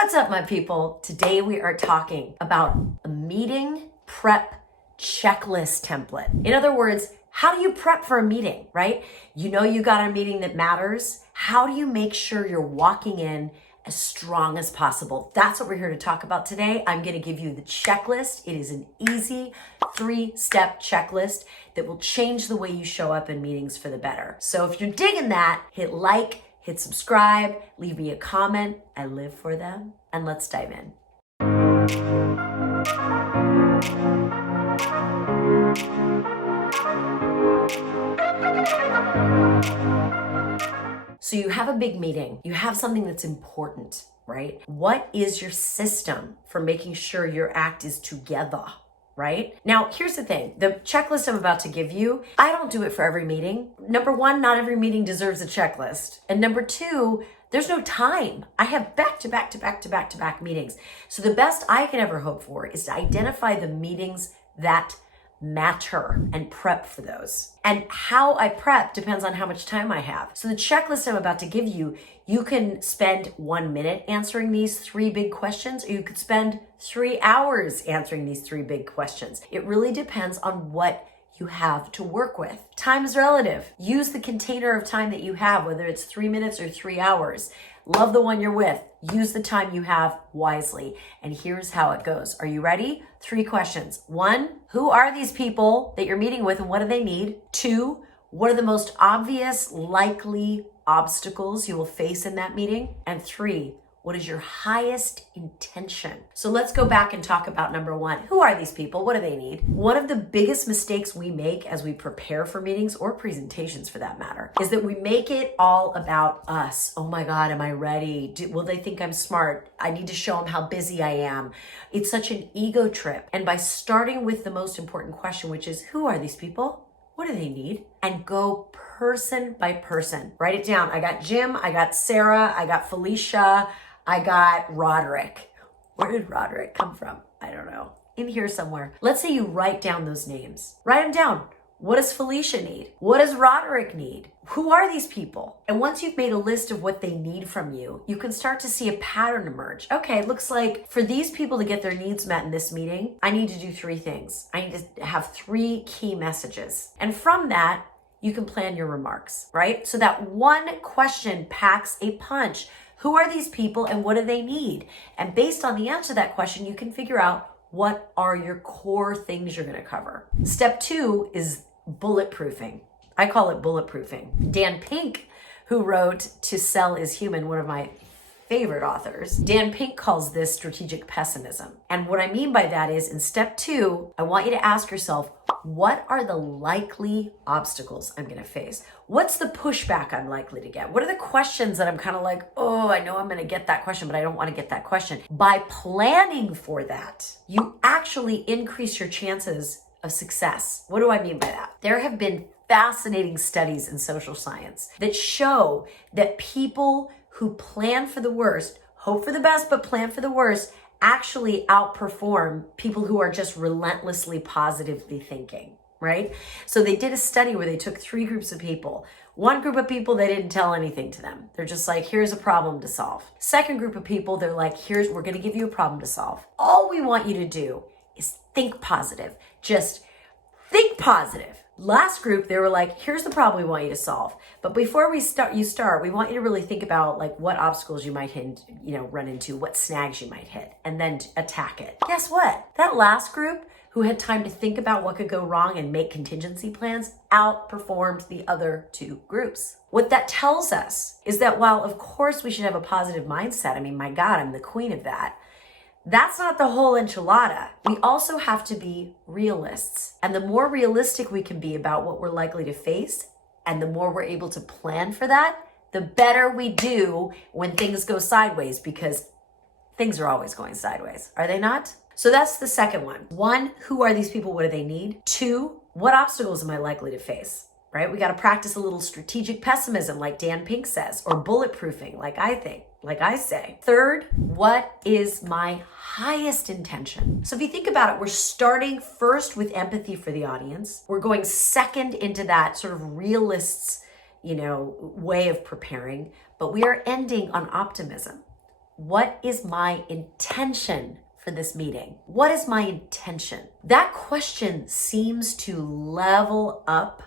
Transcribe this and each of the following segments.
What's up, my people? Today we are talking about a meeting prep checklist template. In other words, how do you prep for a meeting, right? You know you got a meeting that matters. How do you make sure you're walking in as strong as possible? That's what we're here to talk about today. I'm going to give you the checklist. It is an easy 3-step checklist that will change the way you show up in meetings for the better. So if you're digging that, hit like, hit subscribe, leave me a comment. I live for them. And let's dive in. So you have a big meeting, you have something that's important, right? What is your system for making sure your act is together, right? Now, here's the thing, the checklist I'm about to give you, I don't do it for every meeting. Number one, not every meeting deserves a checklist. And number two, there's no time. I have back-to-back meetings. So the best I can ever hope for is to identify the meetings that matter and prep for those. And how I prep depends on how much time I have. So the checklist I'm about to give you, you can spend 1 minute answering these 3 big questions, or you could spend 3 hours answering these 3 big questions. It really depends on what you have to work with. Time is relative. Use the container of time that you have, whether it's 3 minutes or 3 hours. Love the one you're with. Use the time you have wisely. And here's how it goes. Are you ready? 3 questions. 1, who are these people that you're meeting with and what do they need? 2, what are the most obvious, likely obstacles you will face in that meeting? And 3, what is your highest intention? So let's go back and talk about number 1. Who are these people? What do they need? One of the biggest mistakes we make as we prepare for meetings or presentations for that matter is that we make it all about us. Oh my God, am I ready? Will they think I'm smart? I need to show them how busy I am. It's such an ego trip. And by starting with the most important question, which is, who are these people? What do they need? And go person by person. Write it down. I got Jim, I got Sarah, I got Felicia, I got Roderick. Where did Roderick come from? I don't know. In here somewhere. Let's say you write down those names. Write them down. What does Felicia need? What does Roderick need? Who are these people? And once you've made a list of what they need from you, you can start to see a pattern emerge. Okay, it looks like for these people to get their needs met in this meeting, I need to do 3 things. I need to have 3 key messages. And from that, you can plan your remarks, right? So that one question packs a punch. Who are these people and what do they need? And based on the answer to that question, you can figure out what are your core things you're going to cover. Step 2 is bulletproofing. I call it bulletproofing. Dan Pink, who wrote To Sell is Human, one of my favorite authors, Dan Pink calls this strategic pessimism. And what I mean by that is in step 2, I want you to ask yourself, what are the likely obstacles I'm going to face? What's the pushback I'm likely to get? What are the questions that I'm kind of like, oh, I know I'm going to get that question, but I don't want to get that question. By planning for that, you actually increase your chances of success. What do I mean by that? There have been fascinating studies in social science that show that people who plan for the worst, hope for the best, but plan for the worst, actually outperform people who are just relentlessly positively thinking, right? So they did a study where they took 3 groups of people. One group of people, they didn't tell anything to them. They're just like, here's a problem to solve. Second group of people, they're like, we're gonna give you a problem to solve. All we want you to do is think positive. Just think positive. Last group, they were like, here's the problem we want you to solve. But before we start, we want you to really think about like what obstacles you might hit, run into, what snags you might hit, and then attack it. Guess what? That last group who had time to think about what could go wrong and make contingency plans outperformed the other 2 groups. What that tells us is that while of course we should have a positive mindset, I mean, my God, I'm the queen of that. That's not the whole enchilada. We also have to be realists. And the more realistic we can be about what we're likely to face, and the more we're able to plan for that, the better we do when things go sideways, because things are always going sideways, are they not? So that's the second one. 1, who are these people? What do they need? 2, what obstacles am I likely to face? Right? We got to practice a little strategic pessimism, like Dan Pink says, or bulletproofing, like I say. 3rd, what is my highest intention? So if you think about it, we're starting first with empathy for the audience. We're going second into that sort of realist's, way of preparing, but we are ending on optimism. what is my intention for this meeting? What is my intention? That question seems to level up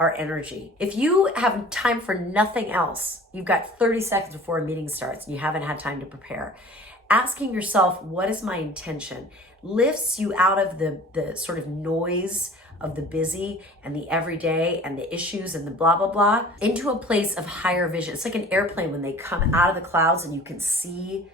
our energy. If you have time for nothing else, you've got 30 seconds before a meeting starts and you haven't had time to prepare, asking yourself, what is my intention, lifts you out of the sort of noise of the busy and the everyday and the issues and the blah, blah, blah, into a place of higher vision. It's like an airplane when they come out of the clouds and you can see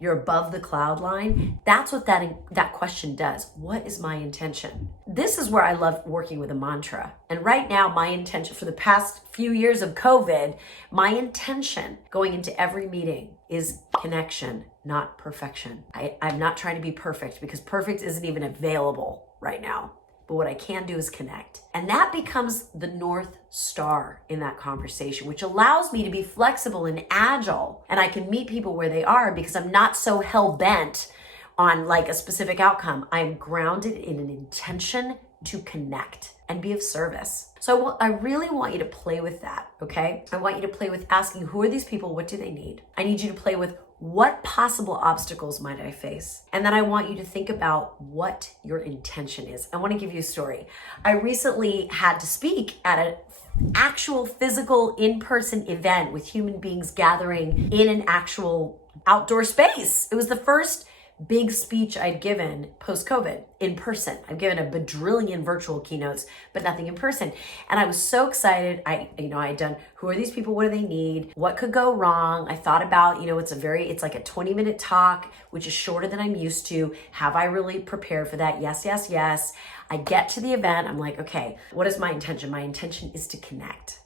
you're above the cloud line. That's what that question does. What is my intention? This is where I love working with a mantra. And right now, my intention for the past few years of COVID, my intention going into every meeting is connection, not perfection. I'm not trying to be perfect because perfect isn't even available right now. But what I can do is connect. And that becomes the North Star in that conversation, which allows me to be flexible and agile. And I can meet people where they are because I'm not so hell-bent on like a specific outcome. I'm grounded in an intention to connect and be of service. So I really want you to play with that, okay? I want you to play with asking, who are these people? What do they need? I need you to play with, what possible obstacles might I face? And then I want you to think about what your intention is. I want to give you a story. I recently had to speak at an actual physical in-person event with human beings gathering in an actual outdoor space. It was the first big speech I'd given post-COVID in person. I've given a badrillion virtual keynotes, but nothing in person. And I was so excited. I had done, who are these people? What do they need? What could go wrong? I thought about, it's like a 20-minute talk, which is shorter than I'm used to. Have I really prepared for that? Yes, yes, yes. I get to the event. I'm like, okay, what is my intention? My intention is to connect.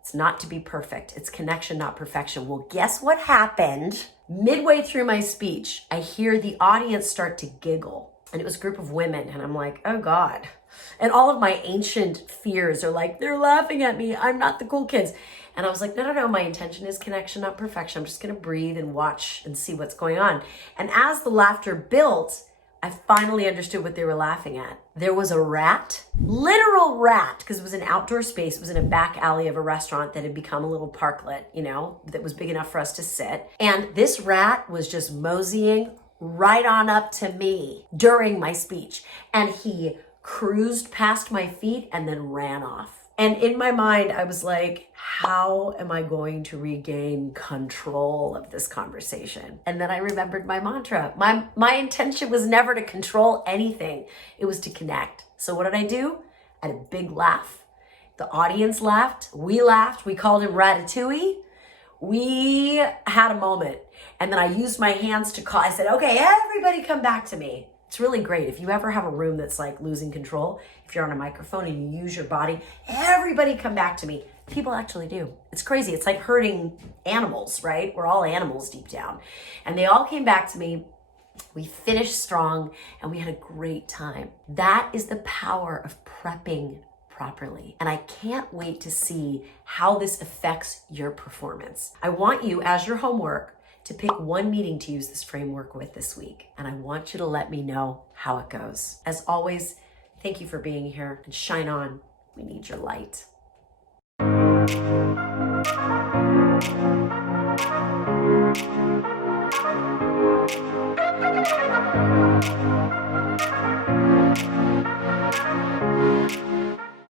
It's not to be perfect. It's connection, not perfection. Well, guess what happened? Midway through my speech, I hear the audience start to giggle. And it was a group of women. And I'm like, oh God. And all of my ancient fears are like, they're laughing at me. I'm not the cool kids. And I was like, no. My intention is connection, not perfection. I'm just going to breathe and watch and see what's going on. And as the laughter built, I finally understood what they were laughing at. There was a rat, literal rat, because it was an outdoor space. It was in a back alley of a restaurant that had become a little parklet, that was big enough for us to sit. And this rat was just moseying right on up to me during my speech. And he cruised past my feet and then ran off. And in my mind, I was like, how am I going to regain control of this conversation? And then I remembered my mantra. My intention was never to control anything. It was to connect. So what did I do? I had a big laugh. The audience laughed. We laughed. We called him Ratatouille. We had a moment. And then I used my hands to call. I said, okay, everybody come back to me. It's really great. If you ever have a room that's like losing control, if you're on a microphone and you use your body, everybody come back to me. People actually do. It's crazy. It's like herding animals, right? We're all animals deep down. And they all came back to me. We finished strong and we had a great time. That is the power of prepping properly. And I can't wait to see how this affects your performance. I want you, as your homework, to pick one meeting to use this framework with this week. And I want you to let me know how it goes. As always, thank you for being here and shine on. We need your light.